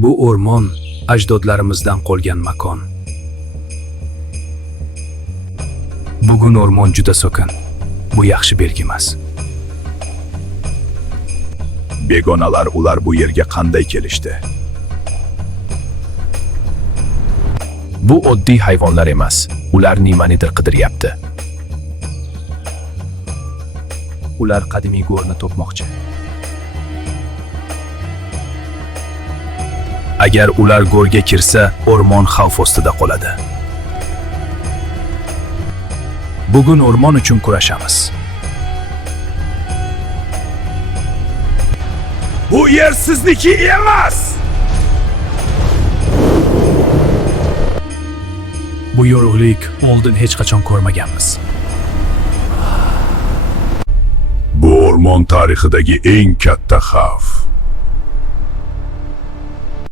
Bu o'rmon ajdodlarimizdan qolgan makon. Bugun o'rmon juda sokin. Bu yaxshi belgi emas. Begonalar ular bu yerga qanday kelishdi? Bu oddiy hayvonlar emas. Ular nimanidir qidiryapti. Ular qadimiy go'rni topmoqchi. Agar ular go'rga kirsa, o'rmon xavf ostida qoladi. Bugun o'rmon uchun kurashamiz. Bu yer sizniki emas! Bu yorug'lik oldin hech qachon ko'rmaganmiz. Bu o'rmon tarixidagi eng katta xavf.